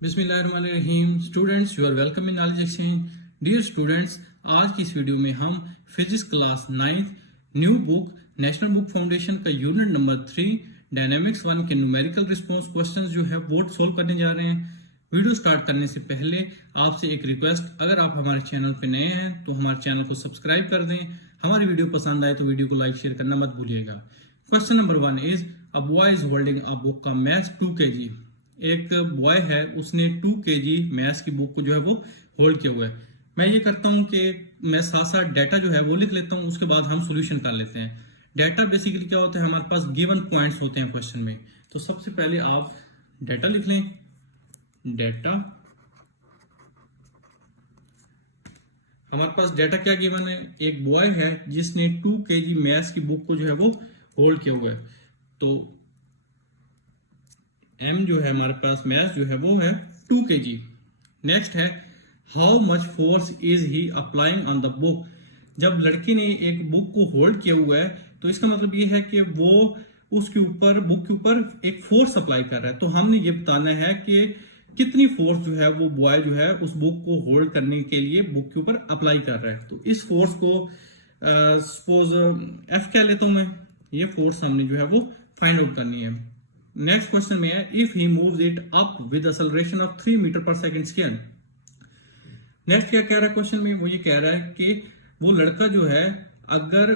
बिस्मिल्लाहिर्रहमानिर्रहीम। Students, you are welcome in knowledge exchange. Dear students, आज की इस वीडियो में हम physics class 9th new book national book foundation का यूनिट नंबर 3 डायनेमिक्स 1 के न्यूमेरिकल रिस्पांस क्वेश्चंस जो है वो सोल्व करने जा रहे हैं। वीडियो स्टार्ट करने से पहले आपसे एक रिक्वेस्ट, अगर आप हमारे चैनल पे नए हैं तो हमारे चैनल को सब्सक्राइब कर दें। हमारी वीडियो पसंद आए तो वीडियो को लाइक शेयर करना मत भूलिएगा। Question number 1 is a boy is holding a book का मैथ 2 kg। एक बॉय है, उसने 2 kg मैथ्स की बुक को जो है वो होल्ड किया हुआ है। मैं ये करता हूँ कि मैं साथ साथ डाटा जो है वो लिख लेता हूँ, उसके बाद हम सॉल्यूशन कर लेते हैं। डाटा बेसिकली क्या होता है, हमारे पास गिवन पॉइंट्स होते हैं क्वेश्चन में। तो सबसे पहले आप डाटा लिख लें। डाटा, हमारे पास डाटा क्या गिवन है, एक बॉय है जिसने 2 kg मैथ्स की बुक को जो है वो होल्ड किया हुआ है। तो एम जो है हमारे पास मैथ जो है वो है 2 kg। नेक्स्ट है how much force is he applying on the book. जब लड़के ने एक बुक को होल्ड किया हुआ है तो इसका मतलब ये है कि वो उसके ऊपर, बुक के ऊपर एक फोर्स अप्लाई कर रहा है। तो हमने ये बताना है कि कितनी फोर्स जो है वो बॉय जो है उस बुक को होल्ड करने के लिए बुक के ऊपर अप्लाई कर रहा है। तो इस फोर्स को सपोज एफ कह लेता हूं मैं। ये फोर्स हमने जो है वो फाइंड आउट करनी है। नेक्स्ट क्वेश्चन में है if he moves it up with acceleration of 3 metre per second square. Next क्या कह रहा है क्वेश्चन में, वो ये कह रहा है कि वो लड़का जो है अगर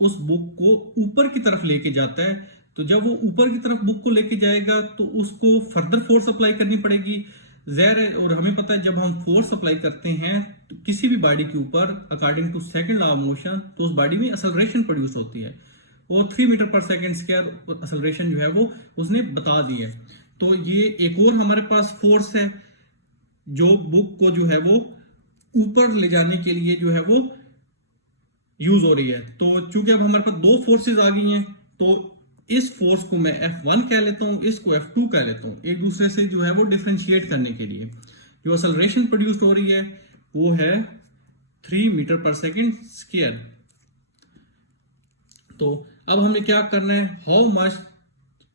उस बुक को ऊपर की तरफ लेके जाता है, तो जब वो ऊपर की तरफ बुक को लेके जाएगा तो उसको फर्दर फोर्स अप्लाई करनी पड़ेगी। ज़ाहिर है, और हमें पता है जब हम फोर्स अप्लाई करते हैं तो किसी भी बॉडी के ऊपर according to second law of motion तो उस बॉडी में एक्सेलरेशन प्रोड्यूस होती है। और 3 metre per second square acceleration जो है वो उसने बता दी है। तो ये एक और हमारे पास फोर्स है जो बुक को जो है वो ऊपर ले जाने के लिए जो है वो यूज हो रही है। तो चूंकि अब हमारे पास दो फोर्सेस आ गई हैं, तो इस फोर्स को मैं F1 कह लेता हूं, इसको F2 कह लेता हूं, एक दूसरे से जो है वो डिफरेंशिएट करने के लिए। जो एक्सेलरेशन प्रोड्यूस हो रही है वो है 3 मीटर पर सेकंड स्क्वायर। तो अब हमें क्या करना है, how much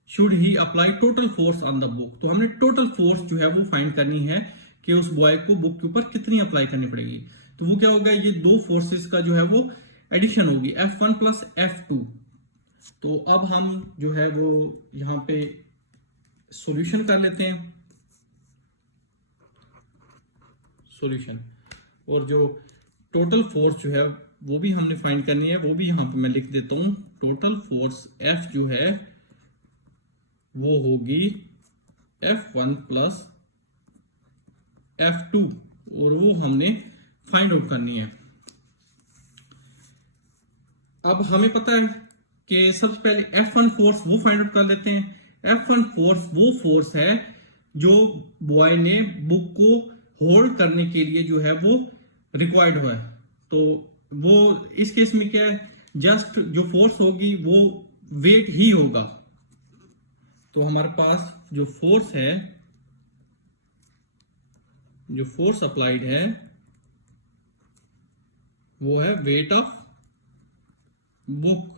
should he apply total force on the book. तो हमने टोटल फोर्स जो है वो फाइंड करनी है कि उस बॉय को बुक के ऊपर कितनी अप्लाई करनी पड़ेगी। तो वो क्या होगा, ये दो फोर्सेस का जो है वो एडिशन होगी, F1 प्लस F2। तो अब हम जो है वो यहां पे सॉल्यूशन कर लेते हैं। सॉल्यूशन, और जो टोटल फोर्स जो है वो भी हमने फाइंड करनी है, वो भी यहां पे मैं लिख देता हूं। टोटल फोर्स F जो है वो होगी F1 प्लस F2, और वो हमने फाइंड आउट करनी है। अब हमें पता है कि सबसे पहले F1 फोर्स वो फाइंड आउट कर लेते हैं। F1 फोर्स वो फोर्स है जो बॉय ने बुक को होल्ड करने के लिए जो है वो रिक्वायर्ड हुआ है। तो वो इस केस में क्या है, जस्ट जो फोर्स होगी वो वेट ही होगा। तो हमारे पास जो फोर्स है, जो फोर्स अप्लाइड है वो है वेट ऑफ बुक।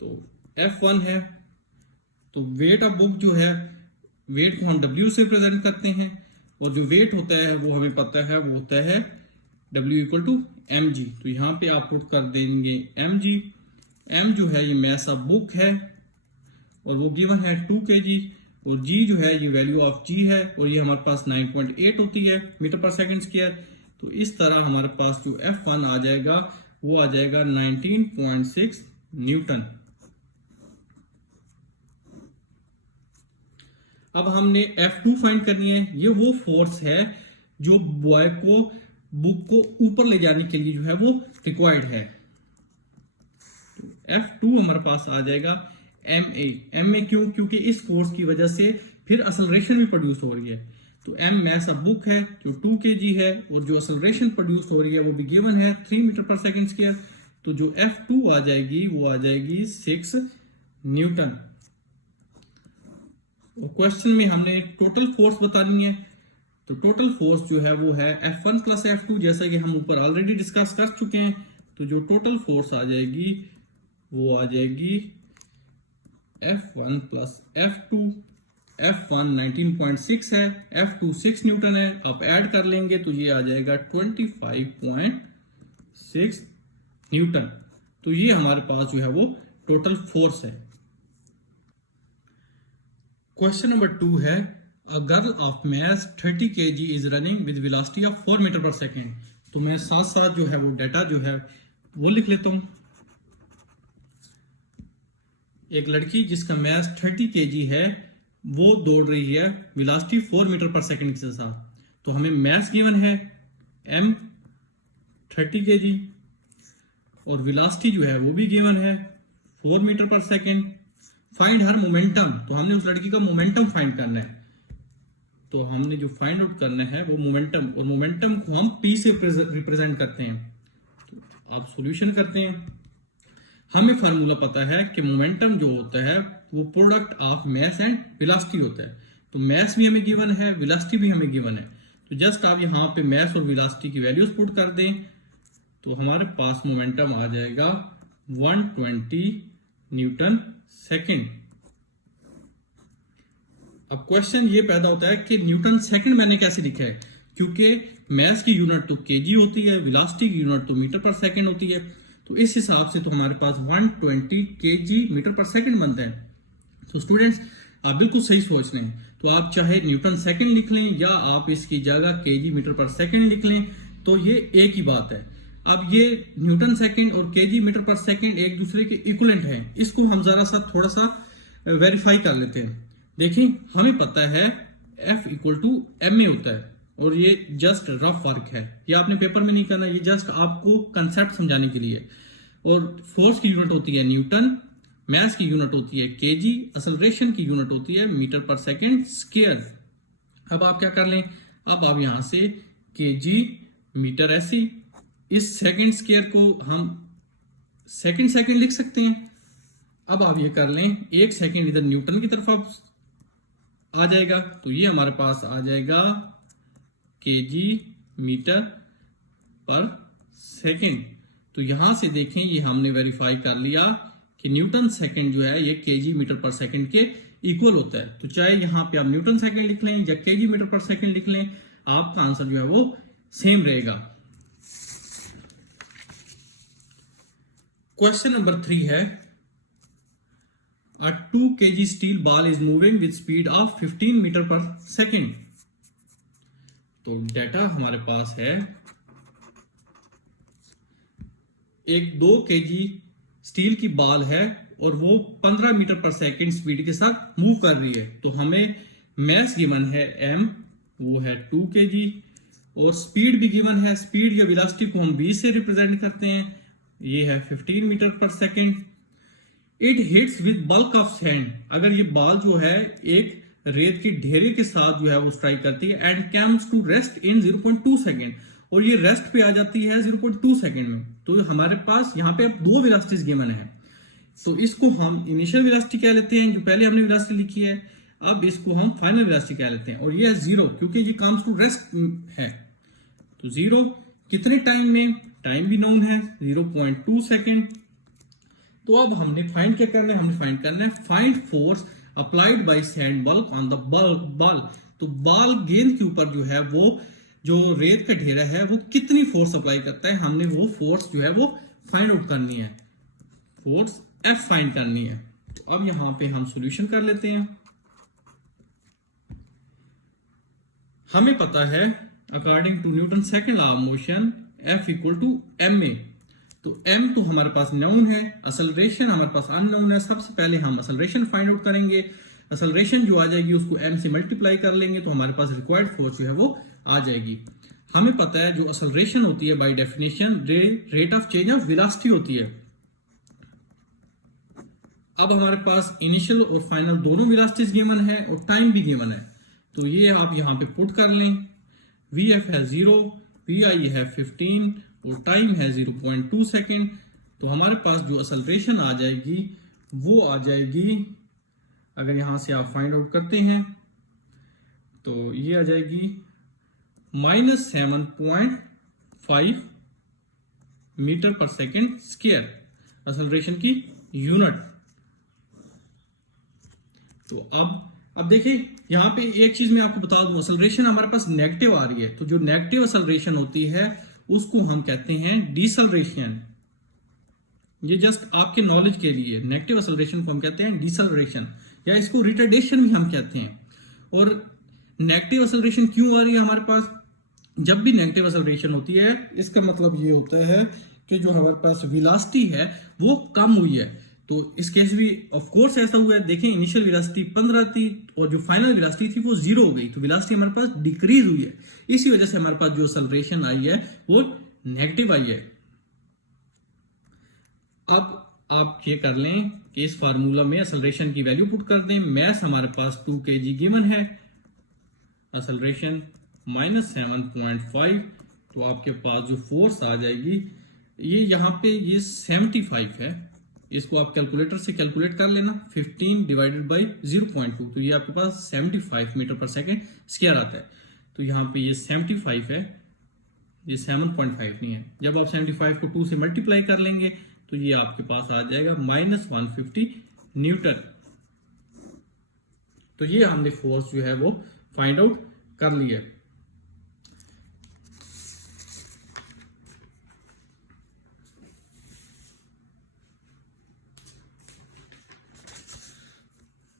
तो F1 है, तो वेट ऑफ बुक जो है, वेट को हम W से प्रेजेंट करते हैं, और जो वेट होता है वो हमें पता है वो होता है W इक्वल टू mg। तो यहां पे आप पुट कर देंगे mg। m जो है ये मैस ऑफ बुक है, और वो गिवन है 2 kg, और g जो है ये वैल्यू ऑफ g है, और ये हमारे पास 9.8 होती है मीटर पर सेकंड स्क्वायर। तो इस तरह हमारे पास जो F1 आ जाएगा वो आ जाएगा 19.6 न्यूटन। अब हमने F2 फाइंड करनी है। ये वो फोर्स है जो बॉय को बुक को ऊपर ले जाने के लिए जो है वो रिक्वायर्ड है। तो F2 हमारे पास आ जाएगा ma क्यों, क्योंकि इस फोर्स की वजह से फिर एक्सेलरेशन भी प्रोड्यूस हो रही है। तो m मैस ऑफ बुक है जो 2 kg है, और जो एक्सेलरेशन प्रोड्यूस हो रही है वो भी गिवन है 3 मीटर पर सेकंड स्क्वायर। तो जो F2 आ जाएगी वो आ जाएगी 6 न्यूटन। क्वेश्चन में हमने टोटल फोर्स बतानी है। तो टोटल फोर्स जो है वो है F1 प्लस F2, जैसा कि हम ऊपर ऑलरेडी डिस्कस कर चुके हैं। तो जो टोटल फोर्स आ जाएगी वो आ जाएगी F1 प्लस F2, F1 19.6 है, F2 6 न्यूटन है, आप ऐड कर लेंगे तो ये आ जाएगा 25.6 न्यूटन। तो ये हमारे पास जो है वो टोटल फोर्स है। क्वेश्चन नंबर 2 है, a girl of mass 30 kg is running with velocity of 4 metre per second. तो मैं साथ साथ जो है वो डाटा जो है वो लिख लेता हूं। एक लड़की जिसका मैस 30 kg है वो दौड़ रही है वेलोसिटी 4 मीटर पर सेकेंड के साथ। तो हमें मैस गिवन है m 30 kg और वेलोसिटी जो है वो भी गिवन है 4 metre per second. Find her momentum, तो हमने उस लड़की का मोमेंटम फाइंड करना है। तो हमने जो फाइंड आउट करना है वो मोमेंटम, और मोमेंटम को हम p से रिप्रेजेंट करते हैं। तो आप सॉल्यूशन करते हैं। हमें फार्मूला पता है कि मोमेंटम जो होता है वो product of mass and velocity होता है। तो मास भी हमें गिवन है, वेलोसिटी भी हमें गिवन है। तो जस्ट आप यहाँ पे मास और वेलोसिटी की वैल्यूज पुट कर दें तो हमारे पास मोमेंटम आ जाएगा 120 न्यूटन सेकेंड। अब क्वेश्चन ये पैदा होता है कि न्यूटन सेकेंड मैंने कैसे लिखा है, क्योंकि मास की यूनिट तो केजी होती है, वेलोसिटी की यूनिट तो मीटर पर सेकेंड होती है। तो इस हिसाब से तो हमारे पास 120 kg मीटर पर सेकंड बनता है। तो स्टूडेंट्स आप बिल्कुल सही सोच रहे हैं। तो आप चाहे न्यूटन सेकंड लिख लें या आप इसकी जगह kg मीटर पर सेकंड लिख लें, तो ये एक ही बात है। अब ये न्यूटन सेकंड और kg मीटर पर सेकंड एक दूसरे के इक्वलेंट हैं। इसको हम जरा सा थोड़ा सा वेरीफाई कर लेते हैं। देखिए हमें पता है F इक्वल टू ma होता है, और ये जस्ट रफ वर्क है, ये आपने पेपर में नहीं करना, ये जस्ट आपको कंसेप्ट समझाने के लिए। और फोर्स की यूनिट होती है न्यूटन, मास की यूनिट होती है केजी, एक्सेलरेशन की यूनिट होती है मीटर पर सेकंड स्क्वायर। अब आप क्या कर लें, अब आप यहां से केजी मीटर ऐसी, इस सेकंड स्क्वायर को हम सेकंड लिख सकते हैं। अब आप ये कर लें, एक सेकंड इधर न्यूटन की तरफ आप आ जाएगा, तो ये हमारे पास आ जाएगा केजी मीटर पर सेकंड। तो यहां से देखें ये हमने वेरीफाई कर लिया कि न्यूटन सेकंड जो है ये केजी मीटर पर सेकंड के इक्वल होता है। तो चाहे यहां पे आप न्यूटन सेकंड लिख लें या केजी मीटर पर सेकंड लिख लें, आपका आंसर जो है वो सेम रहेगा। क्वेश्चन नंबर 3 है, a 2 kg steel ball is moving with speed of 15 metre per second. तो डाटा हमारे पास है, एक 2 kg स्टील की बॉल है और वो 15 मीटर पर सेकंड स्पीड के साथ मूव कर रही है। तो हमें मास गिवन है m, वो है 2 kg, और स्पीड भी गिवन है। स्पीड या वेलोसिटी को हम v से रिप्रेजेंट करते हैं, ये है 15 metre per second. It hits with bulk of sand, अगर ये बॉल जो है एक रेत के ढेरे के साथ जो है वो स्ट्राइक करती है, and comes to rest in 0.2 second, और ये रेस्ट पे आ जाती है 0.2 सेकंड में। तो हमारे पास यहाँ पे अब 2 वेलोसिटीज गिवन है। तो इसको हम इनिशियल वेलोसिटी कह लेते हैं, जो पहले हमने वेलोसिटी लिखी है। अब इसको हम फाइनल वेलोसिटी कह लेते हैं, और ये है 0, क्योंकि ये कम्स टू रेस्ट है। तो 0 कितने टाइम में, टाइम भी नोन है 0.2 सेकंड। तो अब हमने फाइंड क्या करना है, हमने फाइंड करना है find force applied by sand bulk on the ball. तो बॉल गेंद के ऊपर जो है वो जो रेत का ढेरा है वो कितनी फोर्स अप्लाई करता है, हमने वो फोर्स जो है वो फाइंड आउट करनी है, फोर्स F फाइंड करनी है। तो अब यहां पे हम सॉल्यूशन कर लेते हैं। हमें पता है according to Newton second law of motion F equal to ma। तो m तो हमारे पास नोन है, एक्सेलरेशन हमारे पास अननोन है। सबसे पहले हम एक्सेलरेशन फाइंड आउट करेंगे। एक्सेलरेशन जो आ जाएगी उसको m से मल्टीप्लाई कर लेंगे, तो हमारे पास रिक्वायर्ड फोर्स जो है वो आ जाएगी। हमें पता है जो एक्सेलरेशन होती है by definition rate of change of velocity होती है। अब हमारे पास इनिशियल और फाइनल दोनों वेलोसिटीज गिवन है और टाइम भी गिवन है। तो ये आप यहां पे पुट कर लें, vf है 0, vi है 15 और टाइम है 0.2 सेकेंड। तो हमारे पास जो एक्सेलरेशन आ जाएगी वो आ जाएगी, अगर यहां से आप फाइंड आउट करते हैं तो ये आ जाएगी -7.5 metre per second square, acceleration की यूनिट। तो अब देखिए यहाँ पे एक चीज मैं आपको बता दूं, असलरेशन हमारे पास नेगेटिव आ रही है, तो जो नेगेटिव असलरेशन होती है उसको हम कहते हैं डिसलरेशन। ये जस्ट आपके नॉलेज के लिए, नेगेटिव असलरेशन को हम कहते हैं डिसलरेशन, या इसको रिटार्डेशन भी हम कहते हैं। और नेगेटिव असलरेशन क्यों आ रही है हमारे पास? जब भी नेगेटिव असलरेशन होती है इसका मतलब ये होता है कि जो हमारे पास वेलोसिटी है वो कम हुई है। तो इस केस भी ऑफ कोर्स ऐसा हुआ है, देखें इनिशियल वेलोसिटी 15 थी और जो फाइनल वेलोसिटी थी वो 0 हो गई, तो वेलोसिटी हमारे पास डिक्रीज हुई है। इसी वजह से हमारे पास जो असलरेशन आई है वो नेगेटिव आई है। अब आप ये कर लें कि इस फार्मूला में असलरेशन की वैल्यू पुट कर दें। मैस हमारे पास 2 kg गिवन है, असलरेशन -7.5, तो आपके पास जो फोर्स आ जाएगी ये यहाँ पे ये 75 है। इसको आप कैलकुलेटर से कैलकुलेट कर लेना, 15 डिवाइडेड बाई 0.2, तो ये आपके पास 75 मीटर पर सेकेंड स्क्वायर आता है। तो यहाँ पे ये 75 है, ये 7.5 नहीं है। जब आप 75 को 2 से मल्टीप्लाई कर लेंगे तो ये आपके पास आ जाएगा -150 न्यूटन। तो ये हमने फोर्स जो है वो फाइंड आउट कर लिया।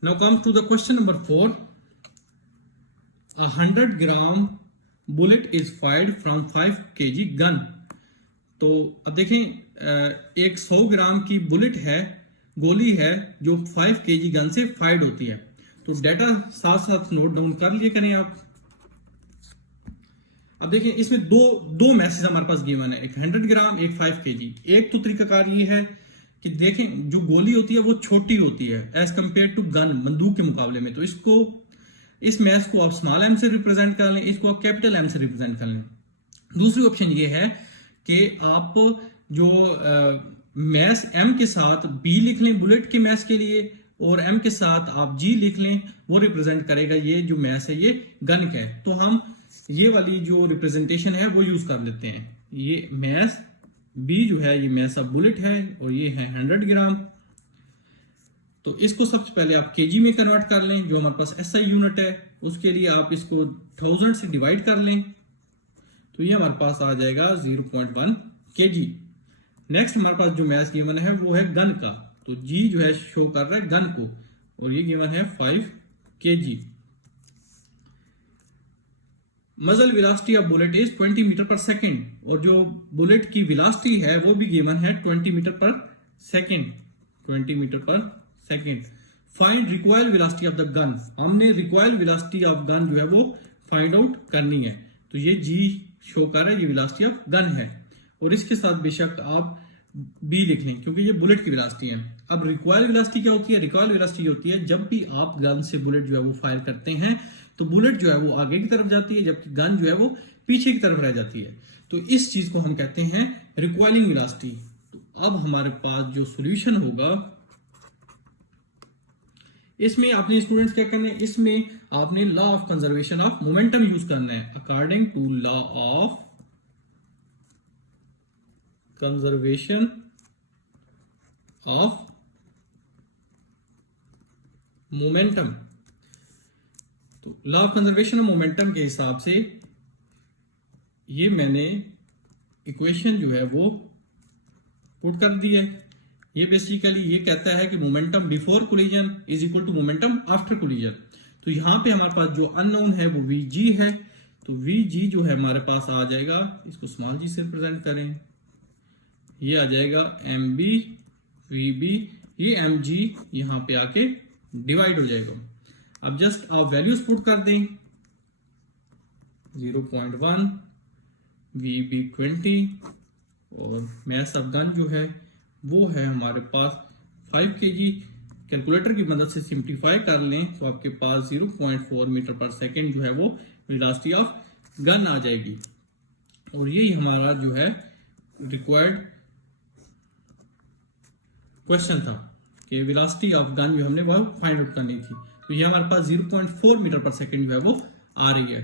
Now comes to the question number 4. A 100-gram bullet is fired from 5 kg gun. तो अब देखें एक 100 ग्राम की बुलेट है, गोली है जो 5 kg गन से फायर्ड होती है। तो डाटा साथ साथ नोट डाउन कर लिए करें आप। अब देखिए इसमें दो मैसेज हमारे पास गिवन है, एक 100 ग्राम, एक 5 kg। एक तो तरीकाकार ये है कि देखें जो गोली होती है वो छोटी होती है एज कंपेयर टू गन, बंदूक के मुकाबले में। तो इस मैथ को आप स्मॉल एम से रिप्रेजेंट कर लें, इसको आप कैपिटल एम से रिप्रेजेंट कर लें। दूसरी ऑप्शन ये है कि आप जो मैथ एम के साथ बी लिख लें बुलेट के मैथ के लिए, और एम के साथ आप जी लिख लें, वो रिप्रेजेंट करेगा ये जो मैथ है ये गन का है। तो हम ये वाली जो रिप्रेजेंटेशन है वो यूज कर लेते हैं। ये मैथ बी जो है ये मैथ ऑफ बुलेट है और ये है 100 ग्राम। तो इसको सबसे पहले आप केजी में कन्वर्ट कर लें, जो हमारे पास एसआई यूनिट है। उसके लिए आप इसको 1000 से डिवाइड कर लें, तो ये हमारे पास आ जाएगा 0.1 kg। नेक्स्ट हमारे पास जो मैथ गिवन है वो है गन का, तो जी जो है शो कर रहा है गन को, और ये गिवन है 5 kg। Muzzle velocity of bullet is 20 metre per second, और जो बुलेट की वेलोसिटी है वो भी गिवन है 20 metre per second, 20 metre per second. Find required velocity of the gun, हमने रिक्वायर्ड वेलोसिटी ऑफ गन जो है वो फाइंड आउट करनी है। तो ये जी शो कर रहा है, ये वेलोसिटी ऑफ गन है, और इसके साथ बेशक आप बी लिख लें क्योंकि ये बुलेट की वेलोसिटी है। अब रिक्वायर्ड वेलोसिटी क्या होती है? रिक्वायर्ड वेलोसिटी होती है जब भी आप गन से बुलेट जो है वो फायर करते हैं तो बुलेट जो है वो आगे की तरफ जाती है, जबकि गन जो है वो पीछे की तरफ रह जाती है। तो इस चीज को हम कहते हैं रिक्वायरिंग वेलोसिटी। तो अब हमारे पास जो सॉल्यूशन होगा, इसमें आपने स्टूडेंट्स क्या करना है, इसमें आपने law of conservation of momentum use करना है। According to law of conservation of momentum, तो law of conservation of momentum के हिसाब से ये मैंने इक्वेशन जो है वो पुट कर दी है। ये बेसिकली ये कहता है कि momentum before collision is equal to momentum after collision. तो यहां पे हमारे पास जो अननोन है वो वी जी है, तो वी जी जो है हमारे पास आ जाएगा, इसको स्मॉल जी से रिप्रेजेंट करें, ये आ जाएगा एम बी वी बी, ये एम जी यहां पे आके डिवाइड हो जाएगा। अब जस्ट आप वैल्यूज पुट कर दें, 0.1, वी बी 20, और मैथ ऑफ गन जो है वो है हमारे पास 5 kg। कैलकुलेटर की मदद से सिंप्लीफाई कर लें तो आपके पास 0.4 मीटर पर सेकेंड जो है वो वेलोसिटी ऑफ गन आ जाएगी। और यही हमारा जो है रिक्वायर्ड क्वेश्चन था कि वेलोसिटी ऑफ गन जो हमने वो फाइंड आउट करनी थी। तो ये हमारे पास 0.4 मीटर पर सेकेंड जो है वो आ रही है।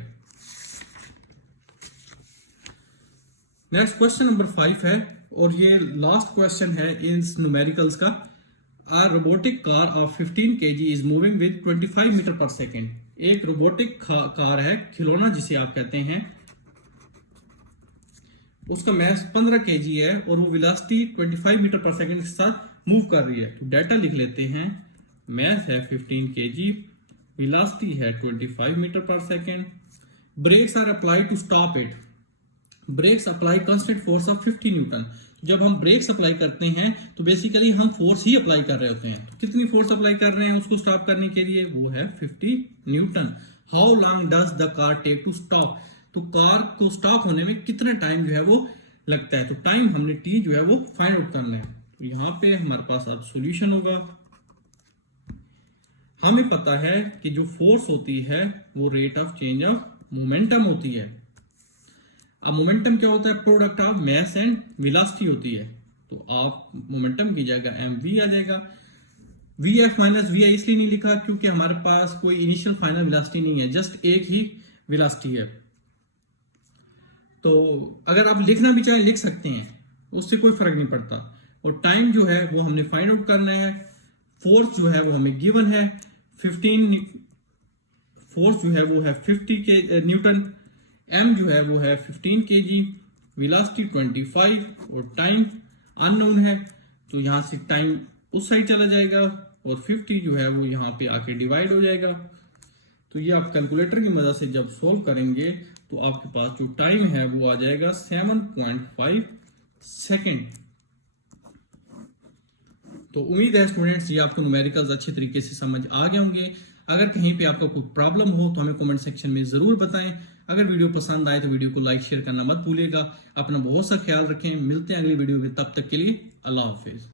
नेक्स्ट क्वेश्चन नंबर 5 है, और ये लास्ट क्वेश्चन है इन न्यूमेरिकल्स का। A robotic car of 15 kg is moving with 25 metre per second. एक रोबोटिक कार है, खिलौना जिसे आप कहते हैं, उसका मैस 15 kg है और वो वेलोसिटी 25 मीटर पर सेकेंड के साथ मूव कर रही है। तो डाटा लिख लेते हैं, मैस है 15 kg, वेलोसिटी है 25 metre per second. Brakes are apply to stop it. Brakes apply constant force of 50 newton. जब हम ब्रेक्स अप्लाई करते हैं तो बेसिकली हम फोर्स ही अप्लाई कर रहे होते हैं। तो कितनी फोर्स अप्लाई कर रहे हैं उसको स्टॉप करने के लिए, वो है 50 newton. How long does the car take to stop. तो कार को स्टॉप होने में कितना टाइम जो है वो लगता है। तो टाइम हमने टी जो है वो फाइंड आउट करना है। तो यहाँ पे हमारे पास अब सॉल्यूशन होगा। हमें पता है कि जो फोर्स होती है वो rate of change of momentum होती है। अब मोमेंटम क्या होता है, product of mass and velocity होती है। तो आप मोमेंटम की जगह mv आ जाएगा। vf माइनस vi इसलिए नहीं लिखा क्योंकि हमारे पास कोई इनिशियल फाइनल वेलोसिटी नहीं है, जस्ट एक ही वेलोसिटी है। तो अगर आप लिखना भी चाहें लिख सकते हैं, उससे कोई फर्क नहीं पड़ता। और टाइम जो है वो हमने फाइंड आउट करना है। फोर्स जो है वो हमें गिवन है 15, फोर्स जो है वो है 50 के न्यूटन, m जो है वो है 15 kg, वेलोसिटी 25 और टाइम अननोन है। तो यहां से टाइम उस साइड चला जाएगा और 50 जो है वो यहाँ पे आके डिवाइड हो जाएगा। तो ये आप कैलकुलेटर की मदद से जब सोल्व करेंगे तो आपके पास जो टाइम है वो आ जाएगा 7.5 सेकेंड। तो उम्मीद है स्टूडेंट्स ये आपको न्यूमेरिकल्स अच्छे तरीके से समझ आ गए होंगे। अगर कहीं पे आपका कोई प्रॉब्लम हो तो हमें कमेंट सेक्शन में जरूर बताएं। अगर वीडियो पसंद आए तो वीडियो को लाइक शेयर करना मत भूलिएगा। अपना बहुत सा ख्याल रखें। मिलते हैं अगली वीडियो में, तब तक के लिए अल्लाह हाफिज।